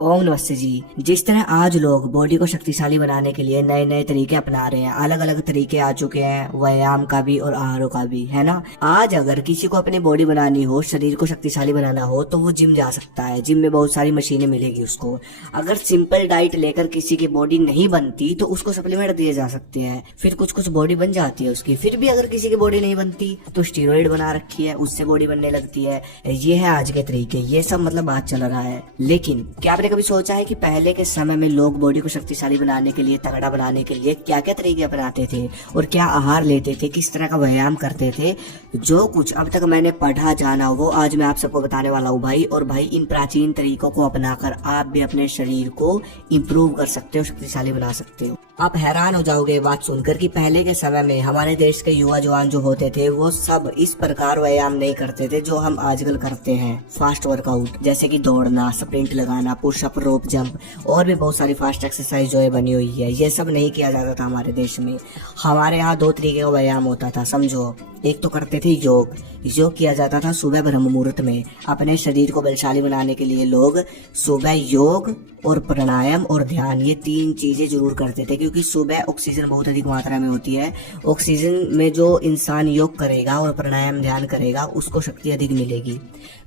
ओम नमस्ते जी। जिस तरह आज लोग बॉडी को शक्तिशाली बनाने के लिए नए नए तरीके अपना रहे हैं, अलग अलग तरीके आ चुके हैं, व्यायाम का भी और आहारों का भी, है ना। आज अगर किसी को अपनी बॉडी बनानी हो, शरीर को शक्तिशाली बनाना हो, तो वो जिम जा सकता है। जिम में बहुत सारी मशीनें मिलेगी उसको। अगर सिंपल डाइट लेकर किसी की बॉडी नहीं बनती तो उसको सप्लीमेंट दिए जा सकते हैं, फिर कुछ कुछ बॉडी बन जाती है उसकी। फिर भी अगर किसी की बॉडी नहीं बनती तो स्टीरॉइड बना रखी है, उससे बॉडी बनने लगती है। ये है आज के तरीके, ये सब मतलब आज चल रहा है। लेकिन क्या आपने कभी सोचा है कि पहले के समय में लोग बॉडी को शक्तिशाली बनाने के लिए, तगड़ा बनाने के लिए क्या क्या तरीके अपनाते थे और क्या आहार लेते थे, किस तरह का व्यायाम करते थे। जो कुछ अब तक मैंने पढ़ा जाना वो आज मैं आप सबको बताने वाला हूँ भाई। और भाई इन प्राचीन तरीकों को अपनाकर आप भी अपने शरीर को इम्प्रूव कर सकते हो, शक्तिशाली बना सकते हो। आप हैरान हो जाओगे बात सुनकर कि पहले के समय में हमारे देश के युवा जवान जो होते थे वो सब इस प्रकार व्यायाम नहीं करते थे जो हम आजकल करते हैं। फास्ट वर्कआउट जैसे कि दौड़ना, स्प्रिंट लगाना, पुशअप, रोप जंप और भी बहुत सारी फास्ट एक्सरसाइज जो है बनी हुई है, ये सब नहीं किया जाता था हमारे देश में। हमारे यहाँ दो तरीके का व्यायाम होता था, समझो। एक तो करते थे योग। योग किया जाता था सुबह ब्रह्म मुहूर्त में। अपने शरीर को बलशाली बनाने के लिए लोग सुबह योग और प्राणायाम और ध्यान, ये तीन चीजें जरूर करते थे, क्योंकि सुबह ऑक्सीजन बहुत अधिक मात्रा में होती है। ऑक्सीजन में जो इंसान योग करेगा और प्राणायाम ध्यान करेगा उसको शक्ति अधिक मिलेगी।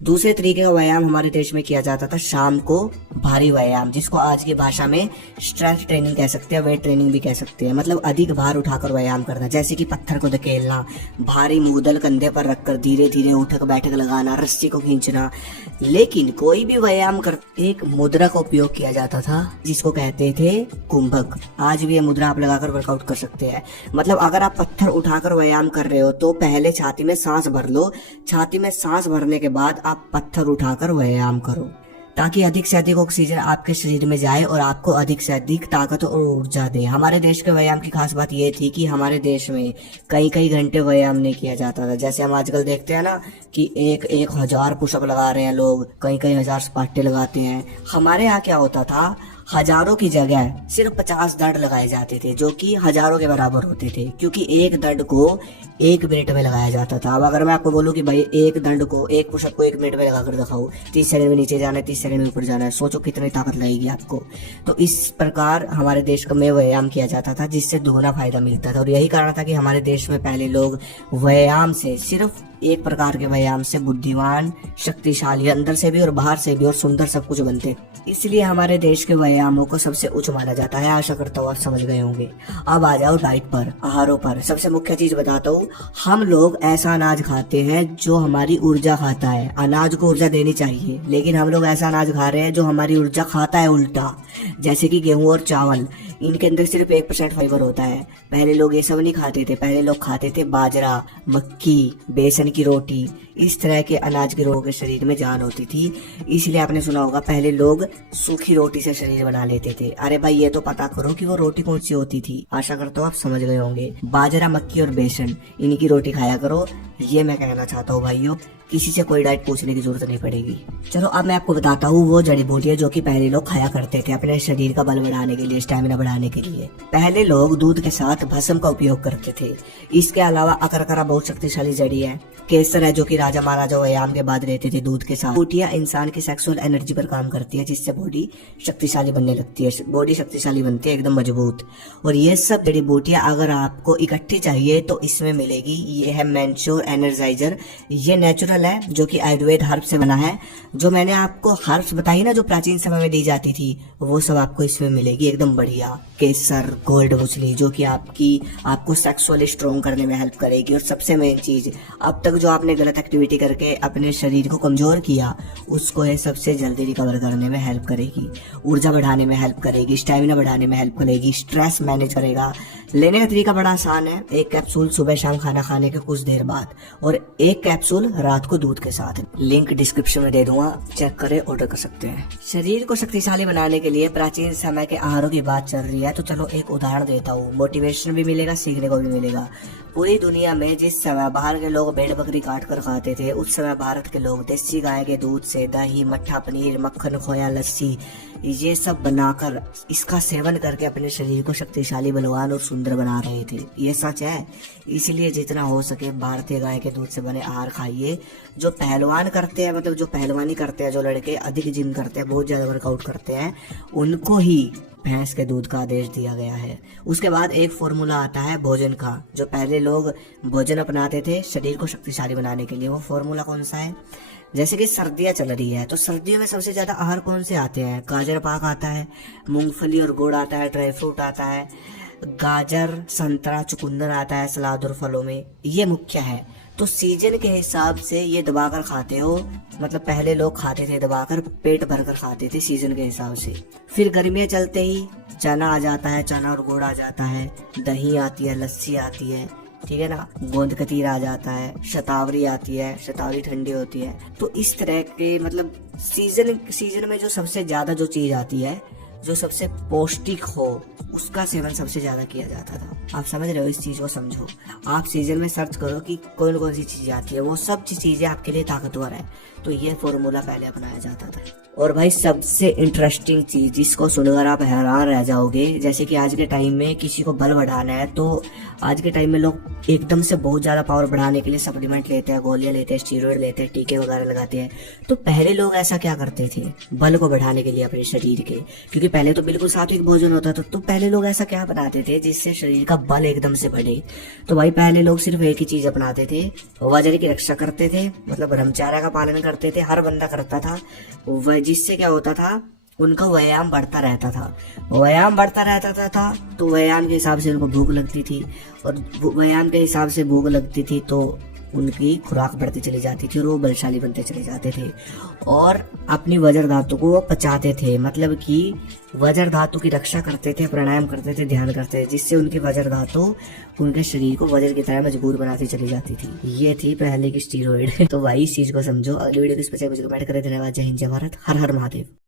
दूसरे तरीके का व्यायाम हमारे देश में किया जाता था शाम को, भारी व्यायाम, जिसको आज की भाषा में स्ट्रेंथ ट्रेनिंग कह सकते हैं, वेट ट्रेनिंग भी कह सकते हैं। मतलब अधिक भार उठाकर व्यायाम करना, जैसे कि पत्थर को धकेलना, भारी मूदल कंधे पर रखकर धीरे धीरे उठक बैठक लगाना, रस्सी को खींचना। लेकिन कोई भी व्यायाम कर एक मुद्रा का उपयोग किया जाता था जिसको कहते थे कुंभक। आज भी ये मुद्रा आप लगाकर वर्कआउट कर सकते हैं। मतलब अगर आप पत्थर उठाकर व्यायाम कर रहे हो तो पहले छाती में सांस भर लो, छाती में सांस भरने के बाद आप पत्थर उठाकर व्यायाम करो, ताकि अधिक से अधिक ऑक्सीजन आपके शरीर में जाए और आपको अधिक से अधिक ताकत और ऊर्जा दे। हमारे देश के व्यायाम की खास बात यह थी कि हमारे देश में कई कई घंटे व्यायाम नहीं किया जाता था। जैसे हम आजकल देखते हैं ना कि एक हजार पुशअप लगा रहे हैं लोग, कई कई हजार सपाटे लगाते हैं। हमारे यहाँ क्या होता था, हजारों की जगह सिर्फ 50 दर्द लगाए जाते थे, जो कि हजारों के बराबर होते थे, क्योंकि एक दर्द को 1 मिनट में लगाया जाता था। अब अगर मैं आपको बोलूं कि भाई एक दंड को, एक पुशअप को 1 मिनट में लगाकर दिखाओ, 30 सेकंड में नीचे जाना है, 30 सेकंड में ऊपर जाना है, सोचो कितनी ताकत लगेगी आपको। तो इस प्रकार हमारे देश में व्यायाम किया जाता था, जिससे दोगुना फायदा मिलता था। और यही कारण था कि हमारे देश में पहले लोग व्यायाम से, सिर्फ एक प्रकार के व्यायाम से बुद्धिमान, शक्तिशाली, अंदर से भी और बाहर से भी, और सुंदर सब कुछ बनते। इसलिए हमारे देश के व्यायामों को सबसे उच्च माना जाता है। आशा करता हूँ आप समझ गए होंगे। अब आ जाओ डाइट पर, आहारों पर। सबसे मुख्य चीज बताता हूँ, हम लोग ऐसा अनाज खाते हैं जो हमारी ऊर्जा खाता है। अनाज को ऊर्जा देनी चाहिए, लेकिन हम लोग ऐसा अनाज खा रहे हैं जो हमारी ऊर्जा खाता है उल्टा। जैसे कि गेहूं और चावल, इनके अंदर सिर्फ 1% फाइबर होता है। पहले लोग ये सब नहीं खाते थे। पहले लोग खाते थे बाजरा, मक्की, बेसन की रोटी, इस तरह के अनाज के लोगों के शरीर में जान होती थी। इसलिए आपने सुना होगा पहले लोग सूखी रोटी से शरीर बना लेते थे। अरे भाई ये तो पता करो कि वो रोटी कौन सी होती थी। आशा करता हूँ आप समझ गए होंगे। बाजरा, मक्की और बेसन, इनकी रोटी खाया करो, ये मैं कहना चाहता हूँ भाइयों। किसी से कोई डाइट पूछने की जरूरत नहीं पड़ेगी। चलो अब मैं आपको बताता हूँ वो जड़ी बूटियां जो कि पहले लोग खाया करते थे अपने शरीर का बल बढ़ाने के लिए, स्टैमिना बढ़ाने के लिए। पहले लोग दूध के साथ भस्म का उपयोग करते थे। इसके अलावा अकरकरा बहुत शक्तिशाली जड़ी है। केसर है जो कि राजा महाराजा व्यायाम के बाद रहते थे दूध के साथ। बूटियां इंसान की सेक्सुअल एनर्जी पर काम करती है, जिससे बॉडी शक्तिशाली बनने लगती है, बॉडी शक्तिशाली बनती है, एकदम मजबूत। और ये सब जड़ी बूटियां अगर आपको इकट्ठी चाहिए तो इसमें मिलेगी। ये है मैंचोर एनर्जाइजर। ये नेचुरल है, जो कि आयुर्वेद हर्ब से बना है। जो मैंने आपको हर्ब्स बताई ना जो प्राचीन समय में दी जाती थी, वो सब आपको इसमें मिलेगी, एकदम बढ़िया। केसर, गोल्ड मुछली, जो कि आपको सेक्सुअली स्ट्रॉन्ग करने में हेल्प करेगी। और सबसे मेन चीज, अब तक जो आपने गलत एक्टिविटी करके अपने शरीर को कमजोर किया, उसको ये सबसे जल्दी रिकवर करने में हेल्प करेगी, ऊर्जा बढ़ाने में हेल्प करेगी, स्टैमिना बढ़ाने में हेल्प करेगी, स्ट्रेस मैनेज करेगा। लेने का तरीका बड़ा आसान है। एक कैप्सूल सुबह शाम खाना खाने के कुछ देर बाद, और एक कैप्सूल रात को दूध के साथ। लिंक डिस्क्रिप्शन में दे दूंगा, चेक करें, ऑर्डर कर सकते हैं। शरीर को शक्तिशाली बनाने के लिए प्राचीन समय के आहारों की बात चल रही है, तो चलो एक उदाहरण देता हूँ। मोटिवेशन भी मिलेगा, सीखने को भी मिलेगा। पूरी दुनिया में जिस समय बाहर के लोग भेड़ बकरी काट कर खाते थे, उस समय भारत के लोग देसी गाय के दूध से दही, मट्ठा, पनीर, मक्खन, खोया, लस्सी, ये सब बनाकर इसका सेवन करके अपने शरीर को शक्तिशाली, बलवान और सुंदर बना रहे थे। ये सच है। इसलिए जितना हो सके भारतीय गाय के दूध से बने आहार खाइए। जो पहलवान करते हैं, मतलब जो पहलवानी करते हैं, जो लड़के अधिक जिम करते हैं, बहुत ज्यादा वर्कआउट करते हैं, उनको ही भैंस के दूध का आदेश दिया गया है। उसके बाद एक फॉर्मूला आता है भोजन का। जो पहले लोग भोजन अपनाते थे शरीर को शक्तिशाली बनाने के लिए, वो फॉर्मूला कौन सा है? जैसे कि सर्दियां चल रही है, तो सर्दियों में सबसे ज्यादा आहार कौन से आते हैं? गाजर पाक आता है, मूंगफली और गुड़ आता है, ड्राई फ्रूट आता है, गाजर, संतरा, चुकंदर आता है सलाद और फलों में। ये मुख्य है। तो सीजन के हिसाब से ये दबाकर खाते हो। मतलब पहले लोग खाते थे दबाकर, पेट भरकर खाते थे सीजन के हिसाब से। फिर गर्मियाँ चलते ही चना आ जाता है, चना और गुड़ आ जाता है, दही आती है, लस्सी आती है, ठीक है ना, गोंद कतीरा आ जाता है, शतावरी आती है, शतावरी ठंडी होती है। तो इस तरह के मतलब सीजन में जो सबसे ज्यादा जो चीज आती है, जो सबसे पौष्टिक हो, उसका सेवन सबसे ज्यादा किया जाता था। आप समझ रहे हो? इस चीज को समझो। आप सीजन में सर्च करो कि कौन कौन सी चीजें आती है, वो सब चीजें आपके लिए ताकतवर है। तो ये फॉर्मूला पहले अपनाया जाता था। और भाई सबसे इंटरेस्टिंग चीज जिसको सुनकर आप हैरान रह जाओगे, जैसे कि आज के टाइम में किसी को बल बढ़ाना है, तो आज के टाइम में लोग एकदम से बहुत ज्यादा पावर बढ़ाने के लिए सप्लीमेंट लेते हैं, गोलियां लेते हैं, स्टीरॉइड लेते हैं, टीके वगैरह लगाते हैं। तो पहले लोग ऐसा क्या करते थे बल को बढ़ाने के लिए अपने शरीर के? क्योंकि पहले तो बिल्कुल सात्विक भोजन होता था। तो पहले लोग ऐसा क्या बनाते थे जिससे शरीर का बल एकदम से बढ़े? तो भाई पहले लोग सिर्फ एक ही चीज अपनाते थे, वजन की रक्षा करते थे, मतलब ब्रह्मचर्य का पालन करते थे, हर बंदा करता था। जिससे क्या होता था, उनका व्यायाम बढ़ता रहता था। व्यायाम बढ़ता रहता था तो व्यायाम के हिसाब से उनको भूख लगती थी, और व्यायाम के हिसाब से भूख लगती थी तो उनकी खुराक बढ़ती चली जाती थी और वो बलशाली बनते चले जाते थे और अपनी वज्र धातु को वो पचाते थे। मतलब कि वज्र धातु की रक्षा करते थे, प्राणायाम करते थे, ध्यान करते थे, जिससे उनकी वज्र धातु उनके शरीर को वज्र की तरह मजबूत बनाती चली जाती थी। ये थी पहले की स्टीरॉइड। तो भाई इस चीज को समझो। अगली वीडियो किस पर मुझे कमेंट करें। धन्यवाद। जय हिंद, जय भारत, हर हर महादेव।